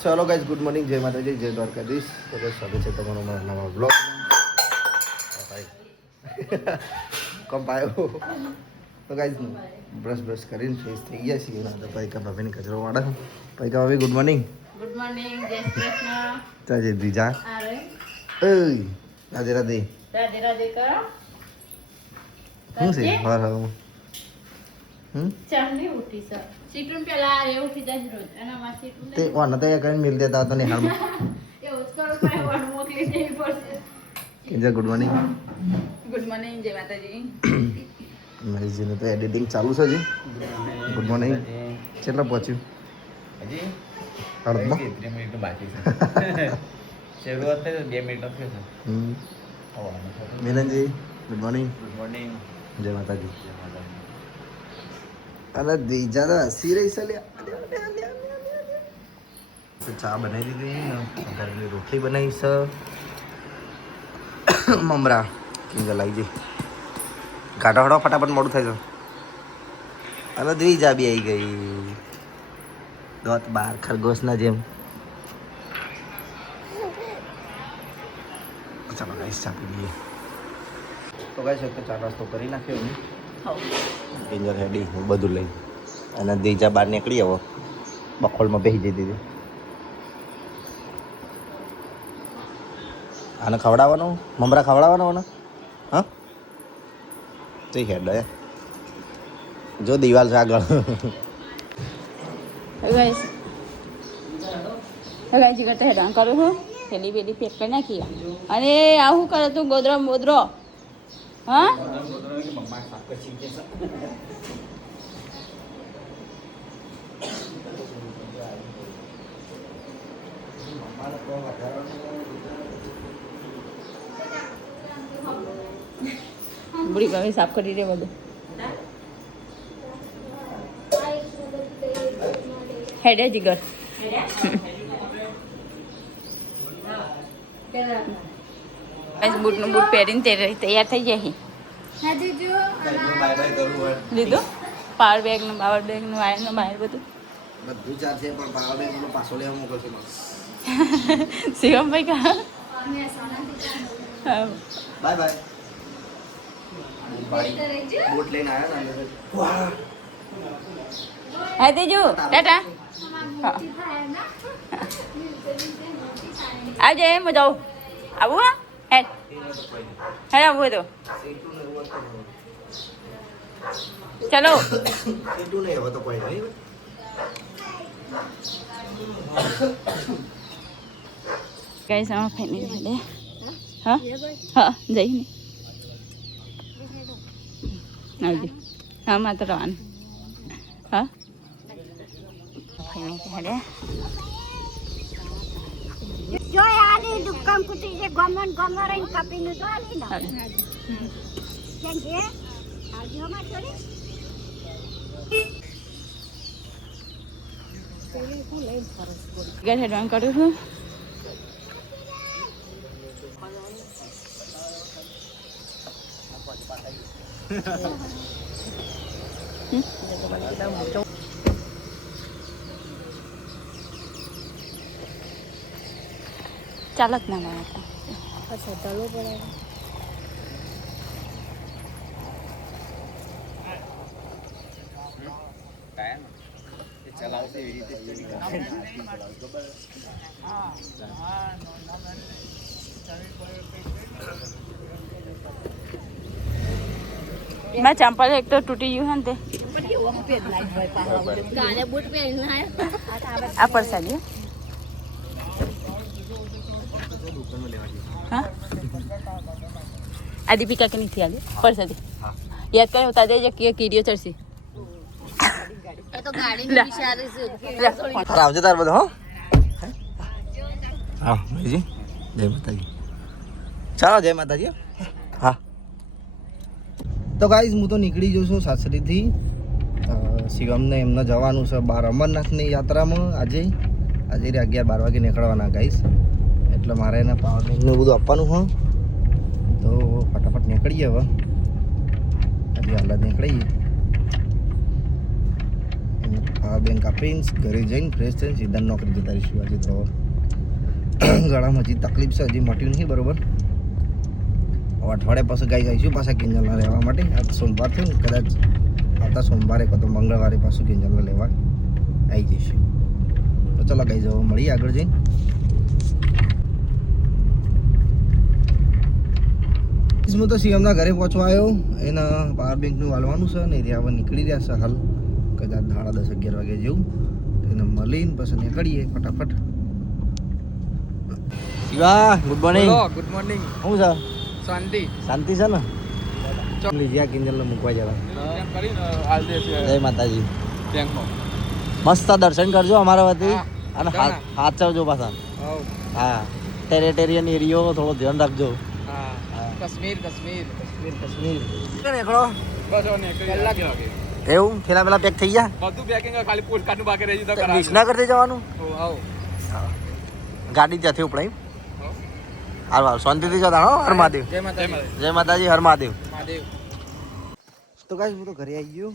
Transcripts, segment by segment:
ચલો guys, good morning, જય માતાજી, જય દ્વારકાધીશ. તો ગાઈઝ સ્વાગત છે તમારું મારા નવા બ્લોગ. ભાઈ કમ પાયો. તો ગાઈઝ બ્રશ કરીને ફ્રેશ થઈ ગયા છીએ. તો ભાઈ કા ભાભીને કચરો વાળે. ભાઈ કા ભાભી ગુડ મોર્નિંગ. ગુડ મોર્નિંગ, જય શ્રી કૃષ્ણ. ચાજે દીજા. અરે એ રાધે રાધે. રાધે રાધે કરો. શું છે હા ચાંદી ઉઠી સર સીટુન પેલા એ ઉઠી જાય રોજ અને માં સીટુન તે વાના તો કરીને મિલ દેતા હતા ને હાલ એવું જ કરો ભાઈ વન મોકલી દેવી પડશે. Kinjal good morning. Good morning, જય માતાજી. મરીજીને તો એડિટિંગ ચાલુ છે જી. Good morning. કેટલા પહોંચ્યું હજી અડધમાં 3 મિનિટ બાકી છે. શરૂઆત થઈ તો 2 મિનિટ થયો છે. મિલનજી ગુડ મોર્નિંગ. Good morning. જય માતાજી. અરે દીજા તો હસી રહી છે લ્યા. તો ચા બનાવી દીધી ને ઘરની રોટલી બનાવી છે. મમરા કિંજર લાવી જઈ ગાઢો હડો ફટાફટ મોડું થાય છે. અરે દ્વિજા બી આવી ગઈ દોત બાર ખરગોશના જેમ. ચાલો ગાઈસ ચા પી લઈએ. તો ગાઈસ એક તો ચા નાસ્તો કરી નાખ્યો ને કિંજર હેડી હું બધું લઈ અને દ્વિજા બહાર નીકળી આવો બખોલમાં બેસી જઈ દીધી. આને ખવડાવવાનું મમરા ખવડાવવાનો હા તો હેડ જો દિવાલ છે આગળ. ગાઈસ ગાઈસ જીગર તો હેડાન કરું હું થેલી બેલી પેક કરી નાખી અને આવું કરે તું ગોદરો મોદરો હા બુડી ભાભી સાફ કરી દે બધું. હેડે જીગર બસ બૂટનું બૂટ પહેરીને તૈયાર થઈ જાય. લીધું પાવર બેગનું વાયરનું બહાર બધું બધું ચાલશે પણ પાવર બેંક પાછો લેવા મોકલશે. શિવમભાઈ કા બાય બાય. બોટ લઈને આવ્યા ને વાહ હા તેજુ ટાટા આવજે હું જાઉં આવું હા હેડ હેડ આવું તો ચલો એટલું નહીં હવે તો કોઈ નહીં. કઈ સામા ફેની હેડે હા હા જઈને આવજો હા માત્ર રવાનું હા ફેની હેડે જો આની દુકાન કુટી જે ગમન ગમરન કપીનું તો આની ના કેમ કે આવજો માં છોડી ગેર હેડવાન કરું છું. ચાલત ના મળે અચ્છા ચાલુ પડે ચલાવશે એવી રીતે મેં ચંપલ એક તો તૂટી ગયું ને તે ગાલે બૂટ પહેરીને આયા આ પરસાદી હા આ દીપિકા કે નથી આજે પરસાદી યાદ કરે ઉતાર દેજે કે કીડીઓ ચડશે. એ તો ગાડી વિચારે છે આવજો તાર બધો હા ભાઈજી જય માતાજી. ચાલો જય માતાજી. હા તો ગાઈઝ હું તો નીકળી જઉં છું સાસરીથી. શિવમને એમને જવાનું છે બહાર અમરનાથની યાત્રામાં. આજે 11-12 વાગે નીકળવાના ગાઈઝ એટલે મારે એને પાવર બેંકનું બધું આપવાનું હોય તો ફટાફટ નીકળીએ હવે. હજી હાલ નીકળીએ પાવર બેંક આપીને ઘરે જઈને ફ્રેશ થઈને સીધા નોકરી જતા રહીશું આજે તો ગળામાં હજી તકલીફ છે હજી મટ્યું નહીં બરોબર હવે અઠવાડિયા પછી ગાઈ જઈશું પાછા કિંજલના લેવા માટે આ સોમવાર થયું ને કદાચ આવતા સોમવારે કાં તો મંગળવારે પાછું કિંજલને લેવા આવી જઈશું તો ચલો ગાઈ જવા મળીએ આગળ જઈને હું તો સીએમના ઘરે પહોંચવા આવ્યો એના પાવર બેંકનું વાલવાનું છે ને એ હવે નીકળી રહ્યા છે હાલ કદાચ 10:30-11 વાગે જેવું એને મળીને પછી નીકળીએ ફટાફટ Shiva good morning good morning શું છે શાંતિ શાંતિ છે ને લીધ્યા કિંજલને મૂકવા જવા જય માતાજી મસ્ત દર્શન કરજો અમારા વતી અને હાથ ચાવજો પાછા હા ટેરેટેરિયન એરિયો થોડો ધ્યાન રાખજો કાશ્મીર નીકળો એવું થેલા પેલા પેક થઈ ગયા બધું પેકિંગ ખાલી પોસ્ટકાર્ડ નું બાકી રહી જતો વિસનગર થી જવાનું ગાડી ત્યાંથી ઉપડાઈ હાલ હાલ શાંતિથી જતા હો હર મહાદેવ જય માતાજી હર મહાદેવ તો ગાઈસ હું તો ઘરે આવી ગયો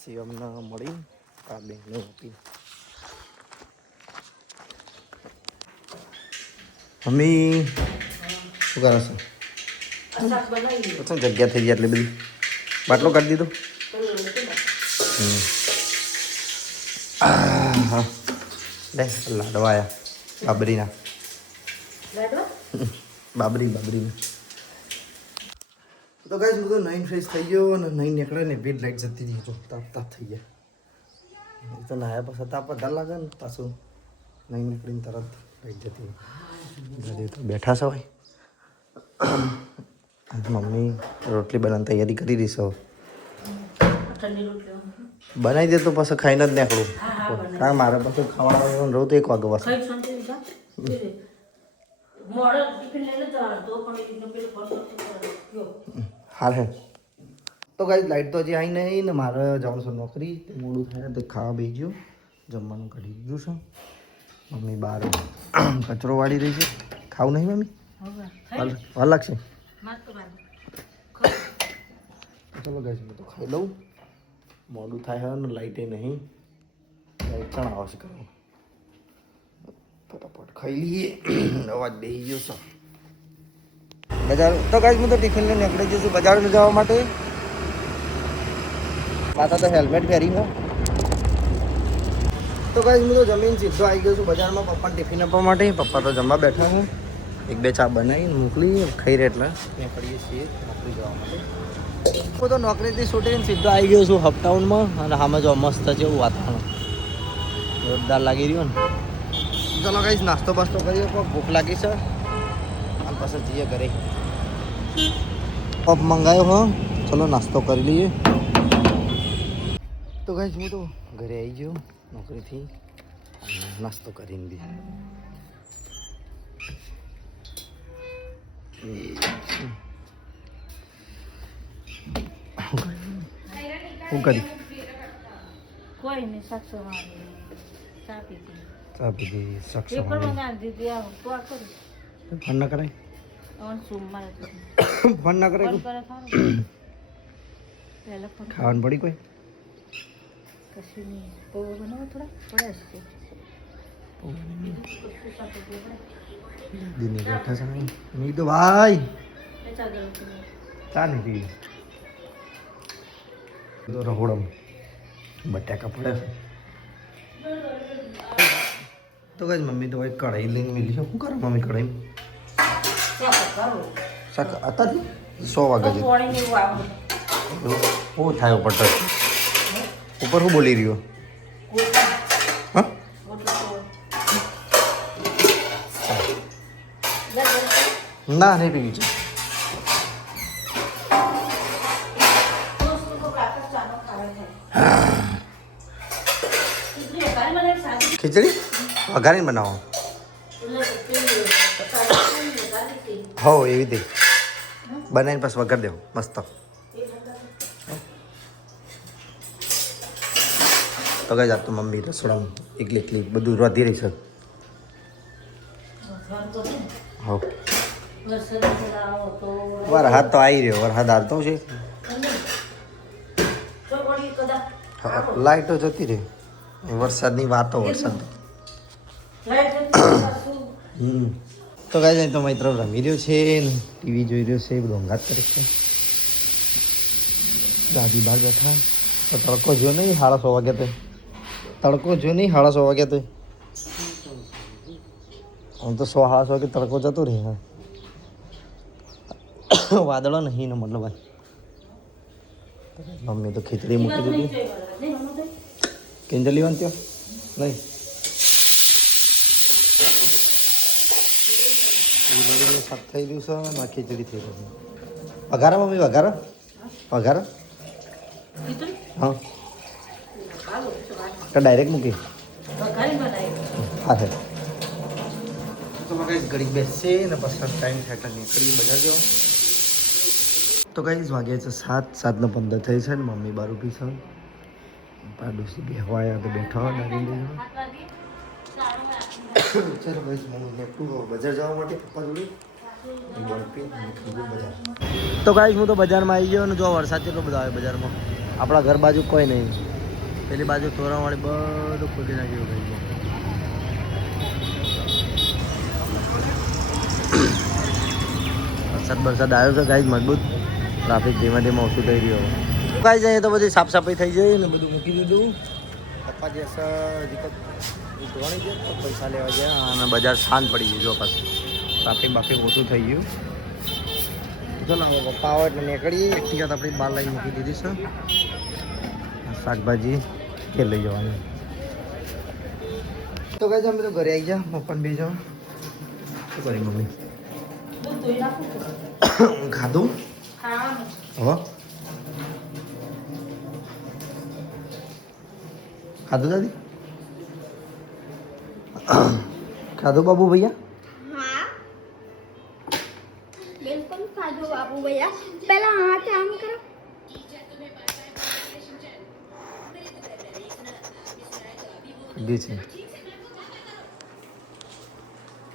શિવમને મળી આ બેંકને આપી મમ્મી શું કરે છે જગ્યા થઈ ગઈ એટલી બધી બાટલો કાઢી દીધો હા લે લાડવા આયા બાબરીના બાબરી તો ગાઈસ હું તો 9 ફ્રેશ થઈ ગયો અને 9 નીકળે ને બેડ લાઈટ જતી રહી તો તાપ થઈ ગયા એ તો નાયા પછી તાપ વધારે લાગે ને પાછું 9 નીકળીને તરત લાઈટ જતી ઘરે તો બેઠા છો ભાઈ મમ્મી રોટલી બનાવવાની તૈયારી કરી રહી છે બનાવી દે તો પછી ખાઈને જ નીકળું કારણ મારે પછી ખાવાનું રહું તો 1 વાગે વાગે હાલ હે તો ગાઈસ લાઈટ તો હજી આવી નહીં ને મારે જવાનું છે નોકરી મોડું થાય તો ખાવા બેસી ગયો જમવાનું કાઢી દીધું છે મમ્મી બહાર કચરો વાળી રહી છે ખાવું નહીં મમ્મી વાર લાગશે ચલો ગાઈસ હું તો ખાઈ લઉં મોડું થાય ને લાઈટે નહીં લાઈટ પણ આવશે કરવું ફટાફટ ખાઈ લઈએ અવાજ બેસી ગયો છે બજાર તો ગાઈસ હું તો ટિફિન લઈને નીકળી જઉં છું બજારમાં જવા માટે પાછા તો હેલ્મેટ પહેરી હો તો ગાઈસ હું તો જમીન સીધો આવી ગયો છું બજારમાં પપ્પાને ટિફિન આપવા માટે પપ્પા તો જમવા બેઠા હું 1-2 ચા બનાવીને મોકલી ખાઈ રહે એટલે ત્યાં પડીએ છીએ નોકરી જવા માટે હું તો નોકરીથી છૂટીને સીધો આવી ગયો છું હપટાઉનમાં અને સામે જો મસ્ત છે એવું વાતાવરણ જોરદાર લાગી રહ્યું ને ચલો ગાઈસ નાસ્તો બાસ્તો કરીએ પણ ભૂખ લાગી છે અને પછી જઈએ ઘરે પપ મંગાવ્યો હો ચલો નાસ્તો કરી લઈએ તો ગાઈસ હું તો ઘરે આવી ગયો નોકરીથી નાસ્તો કરીને બી શું કરી કોઈ નહીં સાતસો ચા પીધી ચા પીધી શખ્સ ફોન ના કરાય ફોન ના કરાય ખાવાનું પડી કોઈ બેઠા છે નહીં તો ભાઈ ચા નહીં પીવી રહોડમ બટાકા પડે તો કઈ મમ્મી તો ભાઈ કઢાઈ લઈને મિલી છે શું કરે મમ્મી કઢાઈ શાક હતા 100 વાગ્યા શું થાય ઉપર ટચ ઉપર શું બોલી રહ્યો હા ના નહીં પીવી છે ખીચડી વઘારીને બનાવો હો એવી રીતે બનાવીને પછી વઘાર દેવો મસ્ત તો કઈ જાત તો મમ્મી રસોડામાં એકલી બધું વધી રહી છે હો વરસાદ તો આવી રહ્યો વરસાદ આવતો છે હા, લાઈટો જતી રહે વરસાદની વાતો વરસાદ તો કાંઈ નહીં તો મિત્રો રમી રહ્યો છે ને ટીવી જોઈ રહ્યો છે બધું અંગાત કરે છે દાદી બહાર બેઠા તો તડકો જો નહીં 6:30 વાગ્યા તો તડકો જો નહીં 6:30 વાગ્યા તો આમ તો 6:30 વાગે તડકો જતો રહે હા વાદળો નહીં ને મતલબ ભાઈ મમ્મી તો ખીચડી મૂકી દીધી કેન્જલ લેવાનું ત્યાં નહીં શાક થઈ ગયું છે ને ખીચડી થઈ ગઈ વઘારો મમ્મી વઘારો વઘારો હા તો ડાયરેક્ટ મૂકી હા છે તો કઈ ઘડી બેસશે ને પછી ટાઈમ થાય એટલે નીકળી બજાર જવા તો કઈ વાગે છે 7:15 થઈ છે ને મમ્મી બહાર ઊભી છે પાડોશી બેહવાયા તો બેઠા ડાળી લઈ ચાલો ભાઈ મમ્મી બજાર જવા માટે પપ્પા જોડે તો ગાઈસ હું તો બજારમાં આવી ગયો ને જો વરસાદ કેટલો બધો આવે બજારમાં આપણા ઘર બાજુ કોઈ નહીં પેલી બાજુ તોરણવાળી બધું ખોલી નાખ્યું ભાઈ વરસાદ આવ્યો છે ગાઈસ મજબૂત ટ્રાફિક ધીમે ધીમે ઓછું થઈ રહ્યો ગાઈસ અહીંયા તો બધી સાફ સફાઈ થઈ જાય ને બધું મૂકી દીધું પપ્પા જે ધોવાની છે તો પૈસા લેવા ગયા અને બજાર શાંત પડી ગયું જો પાછું ટ્રાફિક બાફિક ઓછું થઈ ગયું ચાલો હવે પપ્પા આવે એટલે નીકળીએ એકથી આપણી બહાર લાઈન મૂકી દીધી છે શાકભાજી કે લઈ જવાનું તો ગાઈસ અમે તો ઘરે આવી ગયા પપ્પાને બે જવા શું કરી મમ્મી ખાધું હવે ખાધું દાદી ખાધું બાબુ ભૈયા હા બિલકુલ ખાધું બાપુ ભૈયા પહેલા હાથ આમ કરો દી છે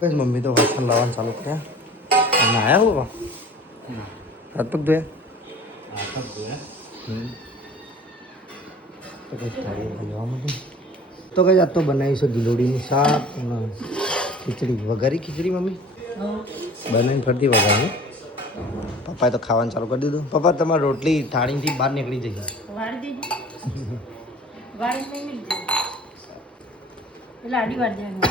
બસ મમ્મી તો વાસણ લાવવાનું ચાલુ કર્યા નાયા હો હાથ પગ ધોયા તો કઈ થાળી જવા માંડું તો કઈ આજ તો બનાવીશું ગીલોડીનું શાક અને ખીચડી વઘારી ખીચડી મમ્મી બનાવીને ફરતી વઘારી પપ્પાએ તો ખાવાનું ચાલુ કરી દીધું પપ્પા તમારી રોટલી થાળીથી બહાર નીકળી જઈ વાળી દેજો વાળી નહીં દેજો એટલે આડી વાર દેવાનું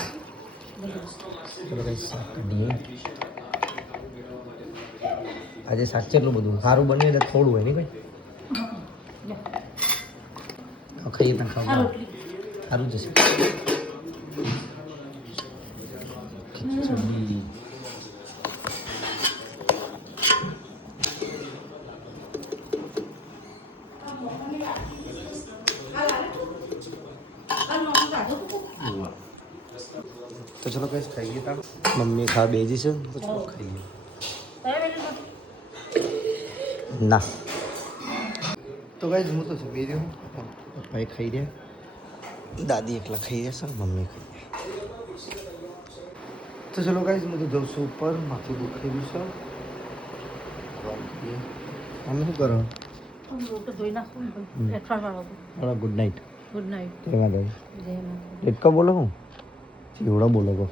ચલો કઈ શાક કાઢીએ આજે શાક કેટલું બધું સારું બને એટલે થોડું હોય નહીં કઈ ખાઈએ ત્યાં ખાવું સારું જશે ખીચડી તો ચલો કઈ ખાઈએ તા મમ્મી ખા બેજી છે તો ચલો ખાઈએ ના તો ગાઈસ હું તો જમી રહ્યો પપ્પાએ ખાઈ રહ્યા દાદી એકલા ખાઈ રહ્યા છે મમ્મી ખાઈ રહ્યા તો ચલો ગાઈસ હું તો જઉં છું ઉપર માથું દુખાઈ ગયું છે અમે શું કરો ધોઈ નાખું બોલો ગુડ નાઇટ ગુડ નાઇટ જય માતા લેટકા બોલો હું ચીવડા બોલો કહો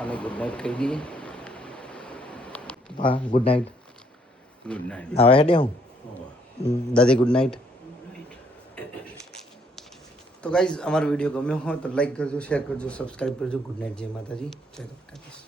અને ગુડ નાઇટ કહી દઈએ હા ગુડ નાઇટ ગુડ નાઇટ આવે હેડે હું દાદી ગુડ નાઇટ તો ગાઈઝ અમારો વિડીયો ગમ્યો હોય તો લાઈક કરજો શેર કરજો સબસ્ક્રાઈબ કરજો ગુડ નાઇટ જય માતાજી જય દ્વારકાધીશ